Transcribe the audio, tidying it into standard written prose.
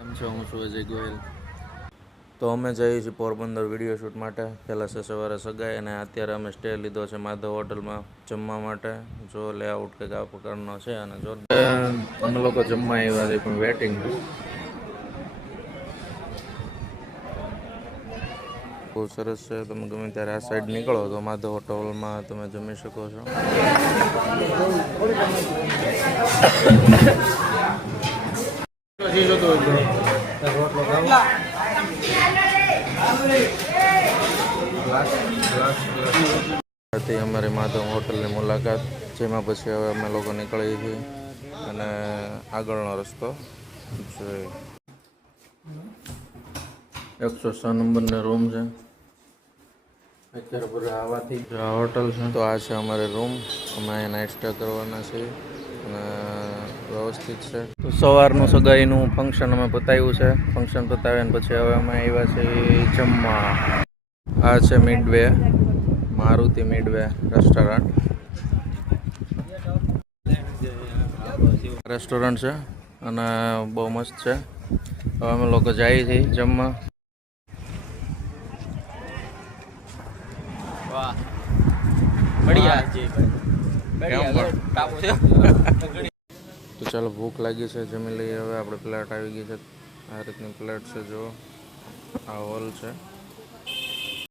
કેમ છો? હું છું અજય ગોયલ. તો અમે જઈએ છીએ પોરબંદર વિડીયો શૂટ માટે. પહેલાં છે સવારે સગાઈ અને અત્યારે અમે સ્ટે લીધો છે માધવ હોટલમાં જમવા માટે. જો લેઆઉટ કંઈક આ પ્રકારનો છે અને જો અમે લોકો જમવા આવ્યા છે પણ વેટિંગ બહુ સરસ છે. તમે ગમે ત્યારે આ સાઈડ નીકળો તો માધવ હોટલમાં તમે જમી શકો છો. હતી અમારી માધવ હોટલની મુલાકાત, જેમાં પછી હવે અમે લોકો નીકળીએ છીએ અને આગળનો રસ્તો જોઈએ. 106 નંબરની રૂમ છે. અત્યારે બધા આવવાથી આ હોટલ છે. તો આ છે અમારી રૂમ. અમે અહીંયા નાઇટ સ્ટે કરવાના છીએ અને વ્યવસ્થિત છે. તો સવારનું સગાઈનું ફંક્શન અમે પતાવ્યું છે. ફંક્શન પતાવીને પછી હવે અમે આવ્યા છીએ જમવા. આ છે મિડવે, મારુતિ મિડવે રેસ્ટોરન્ટ છે અને બહુ મસ્ત છે. હવે અમે લોકો જઈએ છીએ જમવા. વાહ, બઢિયા છે. તો ચાલો, ભૂખ લાગી છે, જમી લઈએ હવે. આપણે પ્લેટ આવી ગઈ છે. આ રીતની પ્લેટ છે. જો આ હોલ છે.